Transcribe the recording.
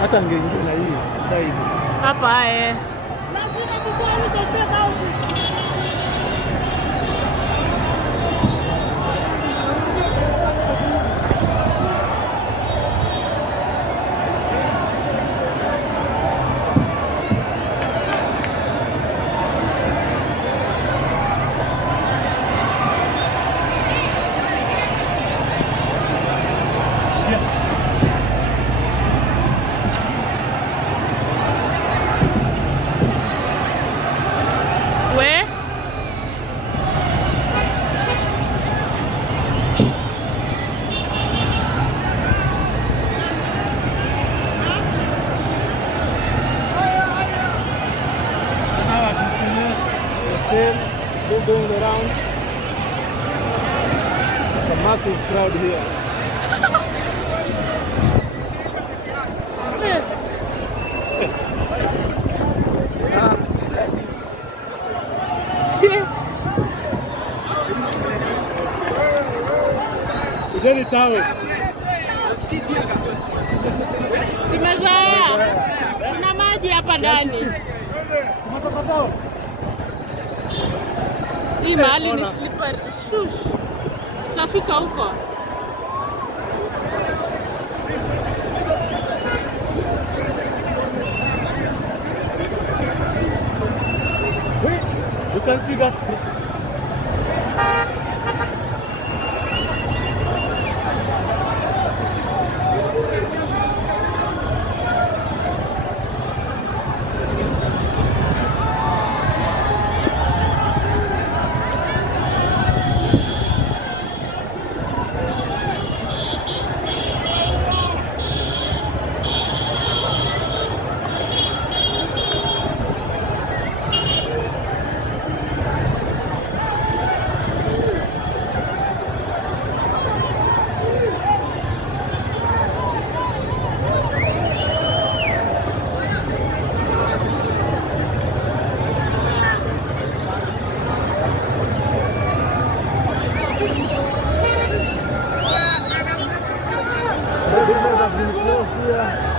Hata angeingia na hii side hapa still doing the rounds. It's a massive crowd here. Ujeni tawe. Tumezoea. Kuna maji hapa ndani. Hii mahali ni slippery. Shush. Tutafika huko. You can see that. The business has been closed here.